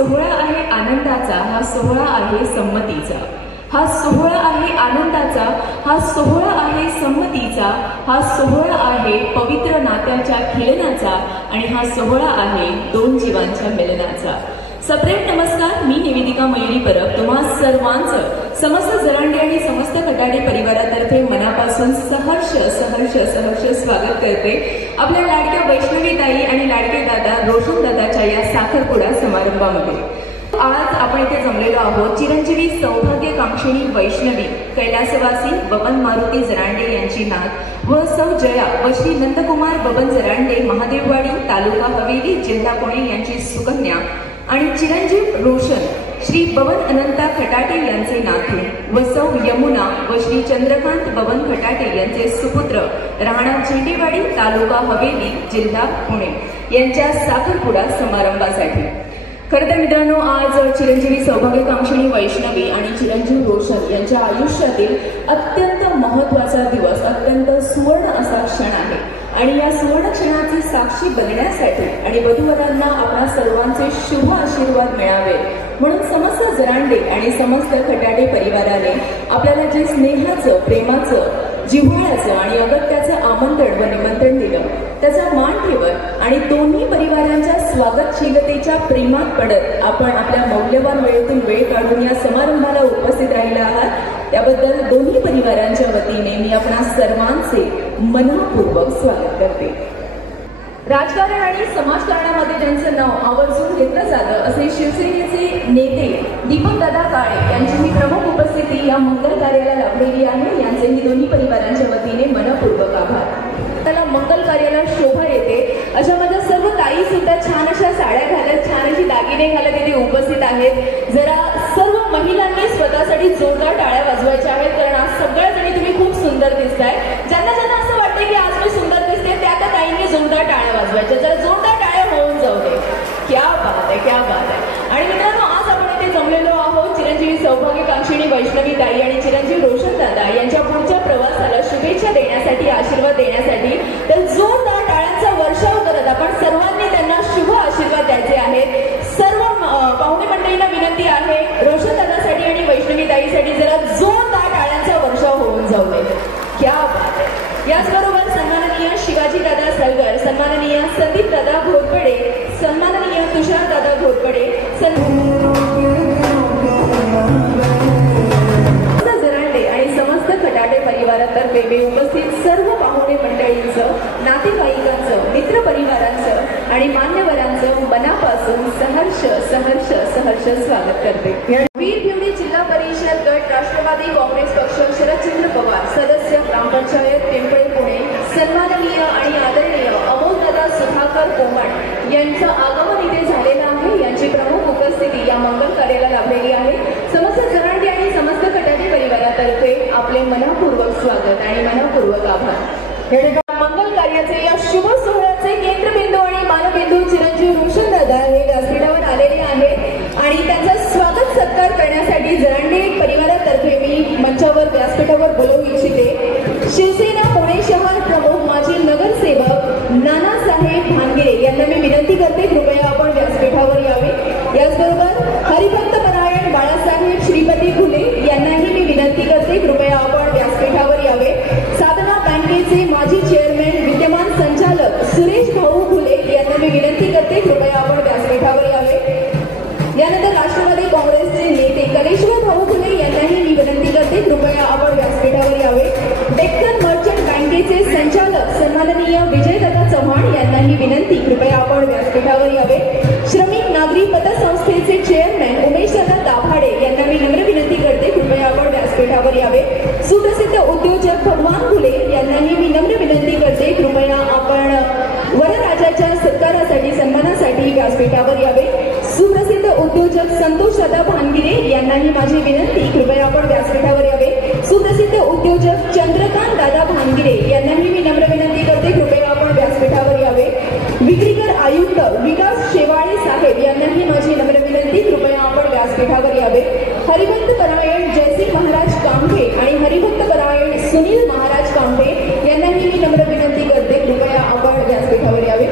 सोहळा आहे आनंदाचा, हा सोहळा आहे संमतीचा। हा सोहळा आहे आनंदाचा, हा सोहळा आहे संमतीचा, हा सोहळा आहे पवित्र नात्याच्या खिलनाचा आणि हा सोहळा आहे दोन जीवांच्या मिलनाचा। सप्रेम नमस्कार, मी निवेदिका मयुरी परब तुम्हा सर्वांचं समस्त जरांडे आणि समस्त खटाडे परिवारातर्फे मनापासून सहर्ष सहर्ष सहर्ष स्वागत करते आपल्या लाडक्या वैष्णवी ताई आणि लाडके दादा रोशन दादाच्या या साखरपुडा समारंभामध्ये। आज आपण इथे जमलेलो आहोत चिरंजीवी सौभाग्यकांक्षिणी वैष्णवी कैलासवासी बबन मारुती जरांडे यांची नात व सौ जया व श्री नंदकुमार बबन जरांडे महादेववाडी तालुका हवेली जिल्हा पुणे यांची सुकन्या आणि चिरंजीव रोशन श्री बबन अनंता खटाटे यांचे नातू व सौ यमुना व श्री चंद्रकांत बबन खटाटे यांचे सुपुत्र राहणार झेंडेवाडी तालुका हवेली जिल्हा पुणे यांच्या साखरपुडा समारंभासाठी। खरं तर मित्रांनो, आज चिरंजीवी सौभाग्यकांक्षिणी वैष्णवी आणि चिरंजीव रोशन यांच्या आयुष्यातील अत्यंत महत्त्वाचा दिवस, अत्यंत सुवर्ण असा क्षण आहे आणि या सुवर्ण क्षणाची साक्षी बनण्यासाठी आणि वधूवरांना आपल्या सर्वांचे शुभ आशीर्वाद मिळावे म्हणून समस्त जरांडे आणि समस्त खटाटे परिवाराने आपल्याला जे स्नेहाचं, प्रेमाचं, जिव्हाळ्याचं आणि अगत्याचं आमंत्रण व निमंत्रण दिलं त्याचा मान ठेवत आणि दोन्ही परिवारांच्या स्वागतशीलतेच्या प्रेमात पडत आपण आपल्या मौल्यवान वेळेतून वेळ काढून या समारंभाला उपस्थित राहिला आहात त्याबद्दल दोन्ही परिवारांच्या वतीने मी आपणा सर्वांचे मनपूर्वक स्वागत करते। राजकारण आणि समाजकारणामध्ये ज्यांचं नाव आवर्जून घेतलं जातं असे शिवसेनेचे नेते दीपकदादा काळे यांची मी प्रमुख उपस्थिती या मंगल कार्याला लाभलेली आहे। यांचेही दोन्ही परिवारांच्या वतीने मनपूर्वक आभार। त्याला मंगल कार्याला शोभा येते अशा माझ्या सर्व ताई सुद्धा छान अशा साड्या घालत, छान अशी दागिने घालत इथे उपस्थित आहेत। जरा सर्व महिलांनी स्वतःसाठी जोरदार टाळ्या वाजवायच्या आहेत कारण आज सगळ्या जणी तुम्ही खूप सुंदर दिसताय। ज्यांना ज्यांना असं वाटतंय की आज मी सुंदर दिसते त्या त्या ताईंनी जोरदार टाळ्या वाजवायच्या, जरा जोरदार टाळ्या होऊन जाऊ दे। क्या बात आहे, क्या बात आहे। आणि मित्रांनो, आज आपण इथे जमलेलो आहोत चिरंजीवी सौभाग्यकांक्षिणी वैष्णवी ताई आणि चिरंजीव रोशन दादा यांच्या पुढच्या प्रवासाला शुभेच्छा देण्यासाठी, आशीर्वाद देण्यासाठी। तर जोरदार टाळ्यांचा वर्षाव करत आपण सर्वांनी त्यांना शुभ आशीर्वाद द्यायचे आहेत। सर्व पाहुणे मंडळींना विनंती आहे रोशन दादासाठी आणि वैष्णवी ताईसाठी जरा जोरदार टाळ्यांचा वर्षाव होऊन जाऊ दे। क्या बात आहे। याचबरोबर सन्माननीय शिवाजी दादा सलगर, सन्माननीय संदीप दादा घोरपडे, सन्माननीय तुषार दादा घोरपडे, जरांडे आणि समस्त खटाटे परिवारातर्फे मी उपस्थित सर्व पाहुणे मंडळींचं, नातेवाईकांचं, मित्र परिवारांचं आणि मान्यवरांचं मनापासून सहर्ष सहर्ष सहर्ष स्वागत करते। वीरभिवडी जिल्हा परिषद गट राष्ट्रवादी काँग्रेस पक्ष शरदचंद्र पवार सदस्य ग्रामपंचायत पिंपळे पुणे सन्माननीय आणि आदरणीय अमोलदादा सुधाकर कोमण यांचं आगमन इथे झालेलं आहे। यांची प्रमुख उपस्थिती या मंगल कार्याला लाभलेली आहे। समस्त जरांडे आणि समस्त खटाटे परिवारातर्फे आपले मनपूर्वक स्वागत आणि मनपूर्वक आभार। मंगल कार्याचे या शुभ सोहळ्याचे केंद्रबिंदू आणि मानबिंदू चिरंजीव रोशन दादा हे व्यासपीठावर आलेले आहेत आणि त्यांचा स्वागत सत्कार करण्यासाठी जरांडे परिवारातर्फे मी मंचावर व्यासपीठावर बोलवू इच्छिते। शिवसेना पुणे शहर प्रमुख माजी नगरसेवक नानासाहेब भानगिरे यांना मी विनंती करते कृपया आपण व्यासपीठावर यावे। याचबरोबर हरिभक्त परायण बाळासाहेब श्रीपती घुले यांनाही मी विनंती करते कृपया आपण व्यासपीठावर यावे। साधना बँकेचे माजी चेअरमॅन विद्यमान संचालक सुरेश भाऊ घुले यांना मी विनंती करते कृपया आपण व्यासपीठावर यावे। यानंतर राष्ट्रवादी काँग्रेसचे नेते कलेश्वर भाऊ घुले यांनाही मी विनंती करते कृपया आपण व्यासपीठावर यावे। डेक्कन मर्चंट बँकेचे संचालक सन्माननीय विजयदादा चव्हाण यांनाही विनंती कृपया आपण व्यासपीठावर यावे। श्रमिक नागरी पतसंस्थेचे चेअरमॅन उमेशदादा दाभाडे यांना मी नम्र विनंती करते कृपया आपण व्यासपीठावर यावे। सुप्रसिद्ध उद्योजक भगवान घुले यांनाही मी नम्र विनंती करते कृपया आपण वरराजाच्या सत्कारासाठी, सन्मानासाठी व्यासपीठावर यावे। सुप्रसिद्ध उद्योजक संतोष दादा भानगिरे यांनाही माझी विनंती कृपया आपण व्यासपीठावर यावे। सुप्रसिद्ध उद्योजक चंद्रकांत दादा भानगिरे यांनाही मी नम्र विनंती करते कृपया आपण व्यासपीठावर यावे। विक्रीकर आयुक्त विकास शेवाळे साहेब यांनाही माझी नम्र विनंती कृपया आपण व्यासपीठावर यावे। हरिभक्त परायण जयसिंग महाराज कांठे आणि हरिभक्त परायण सुनील महाराज कांठे यांनाही मी नम्र विनंती करते कृपया आपण व्यासपीठावर यावे।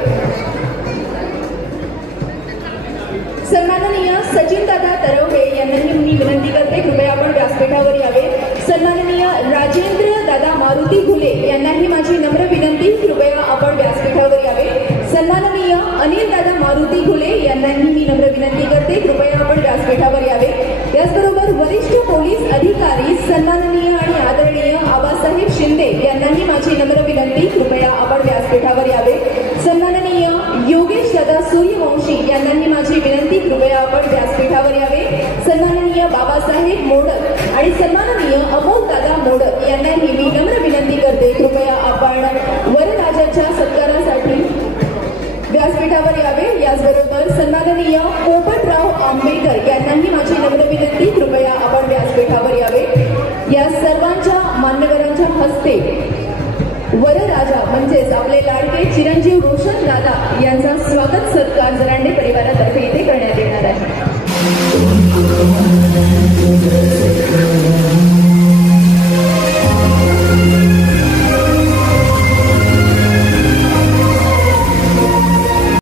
सन्मान सन्माननीय सचिनदादा तरवडे यांनाही मी विनंती करते, कृपया आपण व्यासपीठावर यावे. सन्माननीय राजेंद्र दादा मारुती घुले यांनाही माझी नम्र विनंती, कृपया आपण व्यासपीठावर यावे. सन्माननीय अनिल दादा मारुती घुले यांनाही मी नम्र विनंती करते, कृपया आपण व्यासपीठावर यावे. त्याचबरोबर वरिष्ठ पोलीस अधिकारी सन्माननीय आणि आदरणीय आबासाहेब शिंदे यांनाही माझी नम्र विनंती, कृपया आपण व्यासपीठावर यावे. सन्माननीय योगेश दादा सूर्यवंशी यांनाही माझी विनंती, कृपया आपण व्यासपीठावर यावे. सन्माननीय बाबासाहेब मोडक आणि सन्माननीय अमोल दादा मोडक यांनाही मी नम्र विनंती करते, कृपया आपण वरराजाच्या सत्कारासाठी व्यासपीठावर यावे. याचबरोबर सन्माननीय पोपटराव आंबेडकर यांनाही माझी नम्र विनंती, कृपया आपण व्यासपीठावर यावे. या सर्वांच्या मान्यवरांच्या हस्ते वरराजा म्हणजेच आपले लाडके चिरंजीव रोशन दादा यांचा स्वागत सत्कार जरांडे परिवारातर्फे